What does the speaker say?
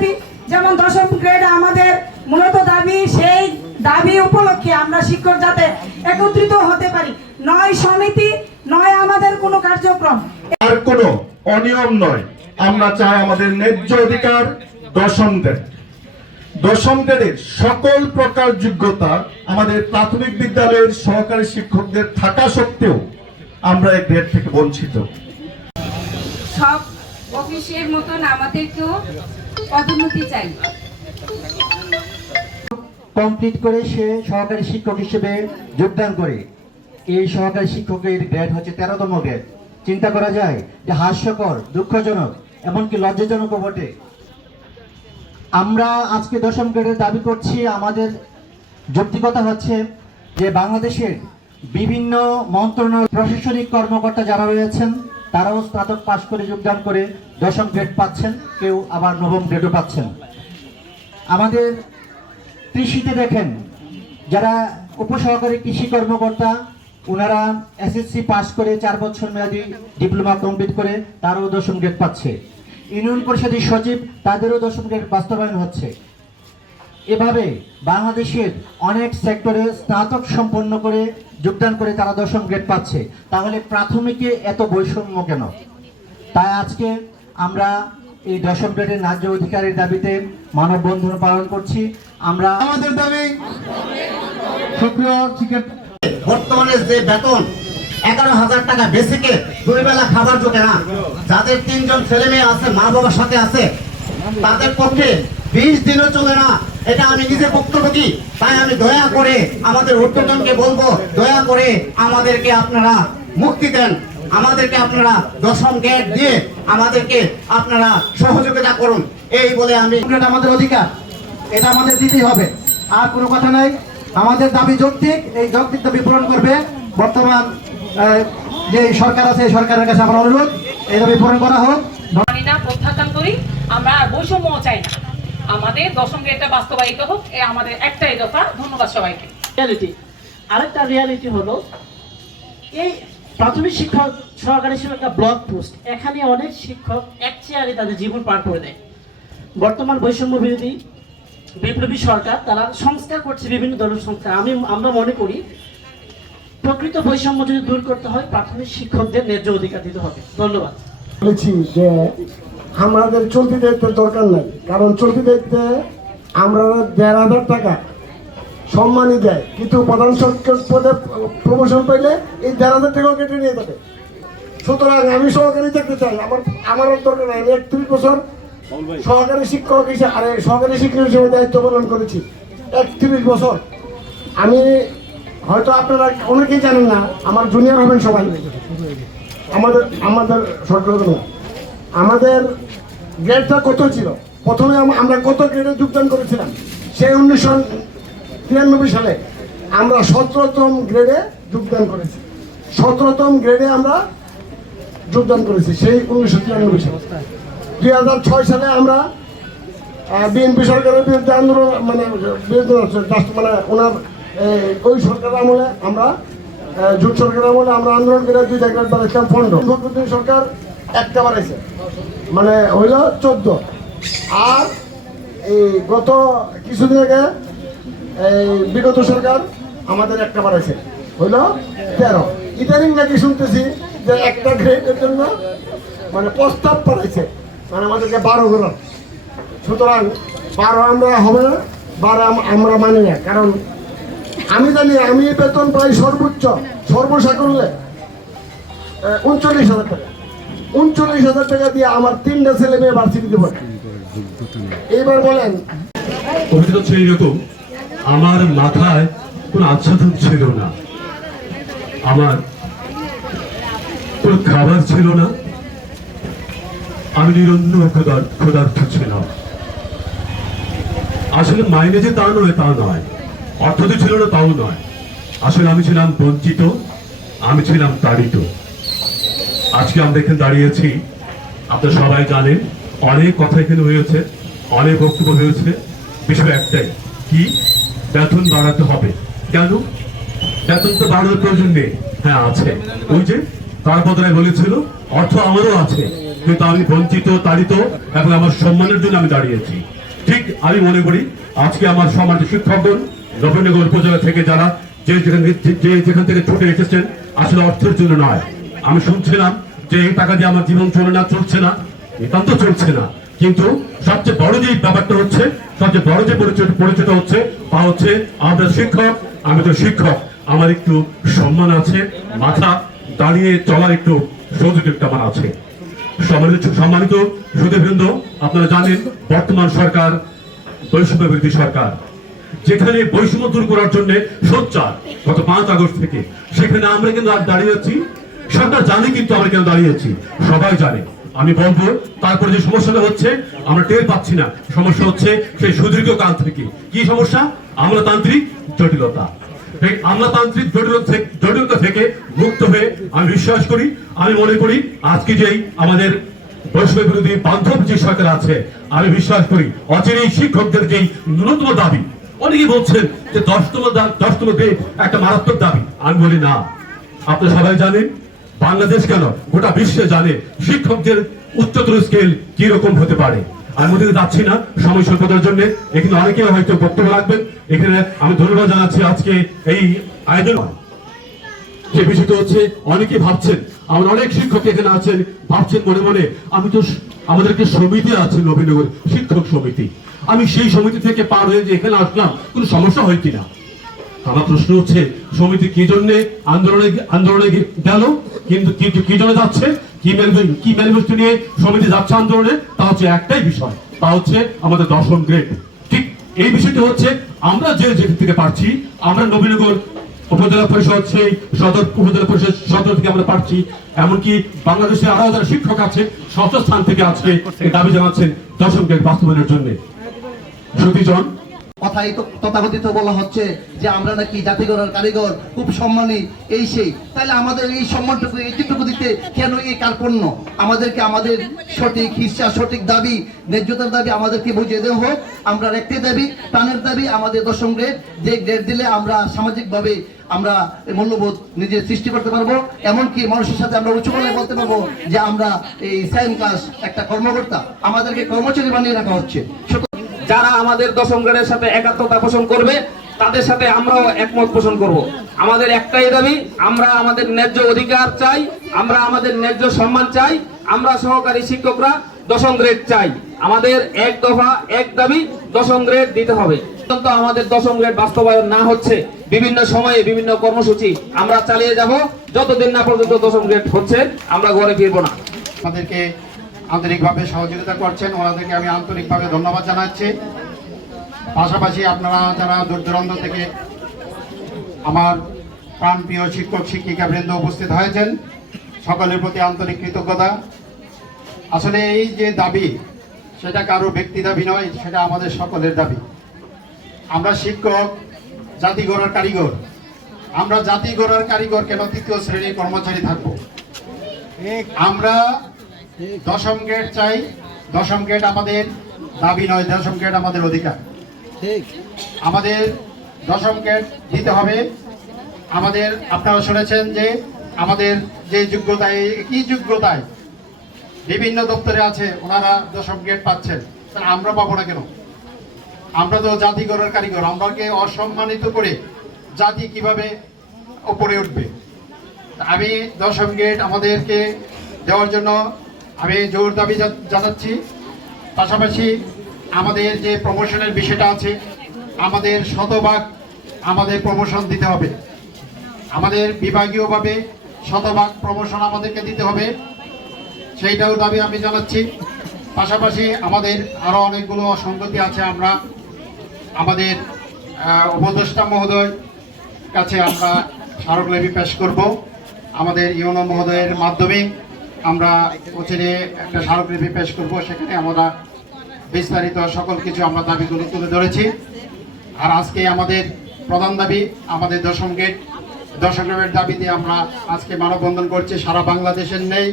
দিই যেমন দশম গ্রেড আমাদের মূলত দাবি সেই দাবি উপলক্ষে আমরা শিক্ষক যাতে একত্রিত হতে পারি। নয় সমিতি নয় আমাদের কোনো কার্যক্রম। আর কোনো অনিয়ম নয়। আমরা চাই আমাদের ন্যায্য অধিকার দশম গ্রেড দশম গ্রেডের সকল প্রকার যোগ্যতা আমাদের প্রাথমিক বিদ্যালয়ের সহকারী শিক্ষকদের থাকা সত্ত্বেও আমরা এই গ্রেড থেকে বঞ্চিত। সব অফিসের মতন আমাদেরকেও পদোন্নতি চাই। কমপ্লিট করে সে সহকারী শিক্ষক হিসেবে যোগদান করে। এই সহকারী শিক্ষকের গ্রেড হচ্ছে তেরোতম গ্রেড চিন্তা করা যায় যে হাস্যকর, দুঃখজনক, এমনকি লজ্জাজনকও বটে। আমরা আজকে দশম গ্রেডের দাবি করছি, আমাদের যৌক্তিকতা হচ্ছে যে বাংলাদেশের বিভিন্ন মন্ত্রণালয় প্রশাসনিক কর্মকর্তা যারা রয়েছেন তারাও স্নাতক পাশ করে যোগদান করে দশম গ্রেড পাচ্ছেন, কেউ আবার নবম গ্রেডও পাচ্ছেন। আমাদের কৃষিতে দেখেন, যারা উপসহকারী কৃষি কর্মকর্তা, ওনারা এসএসসি পাস করে চার বছর মেয়াদী ডিপ্লোমা কমপ্লিট করে তারও দশম গ্রেড পাচ্ছে। ইউনিয়ন পরিষদের সচিব, তাদেরও দশম গ্রেড বাস্তবায়ন হচ্ছে। এভাবে বাংলাদেশের অনেক সেক্টরে স্নাতক সম্পন্ন করে যোগদান করে তারা দশম গ্রেড পাচ্ছে। তাহলে প্রাথমিকে এত বৈষম্য কেন? তাই আজকে আমরা এই দশম গ্রেডের ন্যায্য অধিকারের দাবিতে মানববন্ধন পালন করছি। আমরা আমাদের দাবি সক্রিয় বর্তমানে যে বেতন এগারো হাজার টাকা বেসিকে দুই বেলা খাবার জোটে না। যাদের তিনজন ছেলে মেয়ে আছে মা বাবার সাথে আছে তাদের পক্ষে বিশ দিনও চলে না। এটা আমি নিজে বক্তব্য দিই তাই আমি দয়া করে আমাদের ঊর্ধ্বতনকে বলব দয়া করে আমাদেরকে আপনারা মুক্তি দেন। আমাদেরকে আপনারা দশম গেট দিয়ে আমাদেরকে আপনারা সহযোগিতা করুন। এই বলে আমি এটা আমাদের অধিকার। এটা আমাদের দিতেই হবে। আর কোনো কথা নাই। আমাদের দাবি যৌক্তিক। এই যৌক্তিক দাবি পূরণ করবে। বর্তমান যে সরকার আছে এই সরকারের কাছে আমার অনুরোধ। এই দাবি পূরণ করা হোক। না প্রত্যাখ্যান করি। আমরা বৈষম্য চাই না। আমাদের দশম গ্রেডটা বাস্তবায়িত হোক এ আমাদের একটাই দফা। ধন্যবাদ সবাইকে। রিয়ালিটি আরেকটা রিয়ালিটি হলো এই প্রাথমিক শিক্ষক সহকারী হিসেবে একটা ব্লগ পোস্ট এখানে অনেক শিক্ষক এক চেয়ারে তাদের জীবন পার করে দেয়। বর্তমান বৈষম্য বিরোধী বিপ্লবী সরকার তারা সংস্কার করছে বিভিন্ন ধরনের সংস্কার। আমি আমরা মনে করি প্রকৃত বৈষম্য যদি দূর করতে হয় প্রাথমিক শিক্ষকদের ন্যায্য অধিকার দিতে হবে। ধন্যবাদ। বলেছি যে আমাদের চলতি দায়িত্বের দরকার নাই। কারণ চলতি দায়িত্বে আমরা দেড় হাজার টাকা সম্মানই দেয়। কিন্তু প্রধান শিক্ষক পদে প্রমোশন পাইলে এই দেড় হাজার টাকাও কেটে নিয়ে যাবে। সুতরাং আমি সহকারী থাকতে চাই। আমার আমার দরকার নাই। আমি একত্রিশ বছর সহকারী শিক্ষক হিসেবে, আরে সহকারী শিক্ষক হিসেবে দায়িত্ব পালন করেছি। একত্রিশ বছর। আমি হয়তো আপনারা অনেকেই জানেন না, আমার জুনিয়র হবেন সবাই। আমাদের আমাদের সরকার আমাদের গ্রেডটা কত ছিল? প্রথমে আমরা কত গ্রেডে যোগদান করেছিলাম? সেই উনিশশো তিরানব্বই সালে আমরা সতেরোতম গ্রেডে যোগদান করেছি। সতেরোতম গ্রেডে আমরা যোগদান করেছি, সেই উনিশশো তিরানব্বই সালে। দুই হাজার ছয় সালে আমরা বিএনপি সরকারের বিরুদ্ধে আন্দোলন মানে বিরুদ্ধে মানে ওনার ওই সরকার আমলে আমরা জোট সরকার আমলে আমরা আন্দোলন করে দুই জায়গায় বাড়াইছিলাম ফন্ড সরকার একটা বাড়াইছে মানে হইল চোদ্দ। আর এই গত কিছুদিন আগে এই বিগত সরকার আমাদের একটা বাড়াইছে হইল তেরো। ইদানিং নাকি শুনতেছি যে একটা গ্রেডের জন্য মানে প্রস্তাব পাঠাইছে। মানে আমাদেরকে বারো করার। সুতরাং বারো আমরা হবে না, বারো আমরা মানি না। কারণ আমি জানি আমি বেতন পাই সর্বোচ্চ, সর্বসাকল্যে উনচল্লিশ হাজার টাকা। উনচল্লিশ হাজার টাকা দিয়ে আমার তিনটা ছেলে মেয়ে ভার্সিটিতে পড়ে এইবার বলেন অভিযোগ হচ্ছে এইরকম আমার মাথায় কোনো আচ্ছাদন ছিল না। আমার কোনো খাবার ছিল না। আমি নিরন্ন ক্ষুধার্থ ছিলাম। আসলে মাইনে যে তা নয় তা নয়। অর্থ তো ছিল না, তাও নয়। আসলে আমি ছিলাম বঞ্চিত, আমি ছিলাম তাড়িত। আজকে আমরা এখানে দাঁড়িয়েছি। আপনারা সবাই জানেন, অনেক কথা এখানে হয়েছে, অনেক বক্তব্য হয়েছে। বিষয় একটাই, কি? বেতন বাড়াতে হবে। কেন? বেতন তো বাড়ানোর প্রয়োজন নেই। হ্যাঁ আছে। ওই যে, তার বদলায় বলেছিল, অর্থ আমারও আছে। কিন্তু আমি বঞ্চিত, তাড়িত এবং আমার সম্মানের জন্য আমি দাঁড়িয়েছি। ঠিক আমি মনে করি, আজকে আমার সমাজের শিক্ষকগণ নবীনগর উপজেলা থেকে যারা যে যেখান থেকে যে যেখান থেকে ছুটে এসেছেন, আসলে অর্থের জন্য নয়। আমি শুনছিলাম যে এই টাকা দিয়ে আমার জীবন চলে না, চলছে না। নিতান্ত চলছে না। কিন্তু সবচেয়ে বড় যে ব্যাপারটা হচ্ছে, সবচেয়ে বড় যে পরিচয় পরিচিত হচ্ছে, তা হচ্ছে আমরা শিক্ষক, আমি তো শিক্ষক। আমার একটু সম্মান আছে, মাথা দাঁড়িয়ে চলার একটু সুযোগ আমার আছে। সম্মানিত সম্মানিত সুদীবৃন্দ আপনারা জানেন বর্তমান সরকার বৈষম্য বিরোধী সরকার। যেখানে বৈষম্য দূর করার জন্য সোচ্চার গত পাঁচ আগস্ট থেকে। সেখানে আমরা কিন্তু আর দাঁড়িয়ে আছি সরকার জানে কিন্তু আমরা কেন দাঁড়িয়েছি সবাই জানে। আমি বলব, তারপরে যে সমস্যাটা হচ্ছে, আমরা টের পাচ্ছি না। সমস্যা হচ্ছে সেই সুদীর্ঘ কাল থেকে। কি সমস্যা? আমলাতান্ত্রিক জটিলতা। আমলাতান্ত্রিক জটিলতা জটিলতা থেকে মুক্ত হয়ে আমি বিশ্বাস করি, আমি মনে করি আজকে যেই আমাদের বৈষম্য বিরোধী বান্ধব যে সরকার আছে, আমি বিশ্বাস করি, অচিরেই শিক্ষকদের যেই ন্যূনতম দাবি, অনেকে বলছেন যে দশতম দশতম একটা মারাত্মক দাবি। আমি বলি না। আপনারা সবাই জানেন বাংলাদেশ কেন গোটা বিশ্বে জানে শিক্ষকদের উচ্চতর স্কেল কি রকম হতে পারে? আমি ওদিকে যাচ্ছি না সময় স্বল্পতার জন্য। এখানে অনেকে হয়তো বক্তব্য রাখবেন। এখানে আমি ধন্যবাদ জানাচ্ছি আজকে এই আয়োজন। যে বিষয়টা হচ্ছে অনেকে ভাবছেন, আমার অনেক শিক্ষক এখানে আছেন, ভাবছেন মনে মনে, আমি তো আমাদের একটা সমিতি আছে নবীনগর, শিক্ষক সমিতি। আমি সেই সমিতি থেকে পার হয়ে যে এখানে আসলাম, কোনো সমস্যা হয় কিনা? আমার প্রশ্ন হচ্ছে, সমিতি কি জন্য আন্দোলনে আন্দোলনে গেল? কিন্তু কি জন্য যাচ্ছে? কি ম্যানিফেস্টো কি ম্যানিফেস্টো নিয়ে সমিতি যাচ্ছে আন্দোলনে? তা হচ্ছে একটাই বিষয়। তা হচ্ছে আমাদের দশম গ্রেড ঠিক এই বিষয়টি হচ্ছে, আমরা যে যেখান থেকে পারছি, আমরা নবীনগর উপজেলা পরিষদ, সেই সদর উপজেলা পরিষদ সদর থেকে আমরা পাচ্ছি এমনকি বাংলাদেশে আরও যারা শিক্ষক আছে স্থান থেকে আজকে দাবি জানাচ্ছেন দশম গ্রেড বাস্তবায়নের জন্য। সতীজন কথাই তথাকথিত বলা হচ্ছে যে আমরা নাকি জাতিগরের কারিগর খুব সম্মানী, এই সেই। তাহলে আমাদের এই সম্মানটুকু এইটুকু দিতে কেন এই কার্পণ্য? আমাদেরকে আমাদের সঠিক হিসা, সঠিক দাবি, ন্যায্যতার দাবি আমাদেরকে বুঝিয়ে দেওয়া হোক। আমরা একটি দাবি, প্রাণের দাবি, আমাদের দশম গ্রেড যে গ্রেড দিলে আমরা সামাজিকভাবে আমরা মূল্যবোধ নিজে সৃষ্টি করতে পারব। এমনকি মানুষের সাথে আমরা উঁচু করে বলতে পারব যে আমরা এই সায়েন্স ক্লাস একটা কর্মকর্তা। আমাদেরকে কর্মচারী বানিয়ে রাখা হচ্ছে। যারা আমাদের দশম গ্রেডের সাথে একাত্মতা পোষণ করবে, তাদের সাথে আমরাও একমত পোষণ করব। আমাদের একটাই দাবি, আমরা আমাদের ন্যায্য অধিকার চাই, আমরা আমাদের ন্যায্য সম্মান চাই, আমরা সহকারী শিক্ষকরা দশম গ্রেড চাই। আমাদের এক দফা, এক দাবি, দশম গ্রেড দিতে হবে। আমাদের দশম গ্রেড বাস্তবায়ন না হচ্ছে, বিভিন্ন সময়ে বিভিন্ন কর্মসূচি আমরা চালিয়ে যাব। যতদিন না পর্যন্ত দশম গ্রেড হচ্ছে, আমরা ঘরে ফিরবো না। আমাদেরকে আন্তরিকভাবে সহযোগিতা করছেন। ওনাদেরকে আমি আন্তরিকভাবে ধন্যবাদ জানাচ্ছি। পাশাপাশি আপনারা যারা দূর দূরান্ত থেকে আমার প্রাণপ্রিয় শিক্ষক শিক্ষিকা বৃন্দ উপস্থিত হয়েছেন, সকলের প্রতি আন্তরিক কৃতজ্ঞতা। আসলে এই যে দাবি, সেটা কারও ব্যক্তি দাবি নয়, সেটা আমাদের সকলের দাবি। আমরা শিক্ষক, জাতি গড়ার কারিগর। আমরা জাতি গড়ার কারিগর কেন তৃতীয় শ্রেণির কর্মচারী থাকব? আমরা দশম গেট চাই। দশম গেট আমাদের দাবি নয় দশম গেট আমাদের অধিকার। আমাদের দশম গেট দিতে হবে। আমাদের আপনারা শুনেছেন যে আমাদের যে যোগ্যতায় কি যোগ্যতায়? বিভিন্ন দপ্তরে আছে ওনারা দশম গেট পাচ্ছেন। তাহলে আমরা পাবো না কেন? আমরা তো জাতি গড়ার কারিগর আমরাকে অসম্মানিত করে জাতি কীভাবে উপরে উঠবে? আমি দশম গেট আমাদেরকে দেওয়ার জন্য আমি জোর দাবি জানাচ্ছি। পাশাপাশি আমাদের যে প্রমোশনের বিষয়টা আছে, আমাদের শতভাগ আমাদের প্রমোশন দিতে হবে। আমাদের বিভাগীয়ভাবে শতভাগ প্রমোশন আমাদেরকে দিতে হবে। সেইটাও দাবি আমি জানাচ্ছি। পাশাপাশি আমাদের আরও অনেকগুলো অসঙ্গতি আছে আমরা, আমাদের উপদেষ্টা মহোদয় কাছে আমরা স্মারকলিপি পেশ করব। আমাদের ইউনো মহোদয়ের মাধ্যমে আমরা কোচিনে একটা স্মারকলিপি পেশ করব, সেখানে আমরা বিস্তারিত সকল কিছু আমরা দাবিগুলো তুলে ধরেছি। আর আজকে আমাদের প্রধান দাবি, আমাদের দশম গেট দশম গ্রামের দাবিতে আমরা আজকে মানববন্ধন করছি, সারা বাংলাদেশের নেই।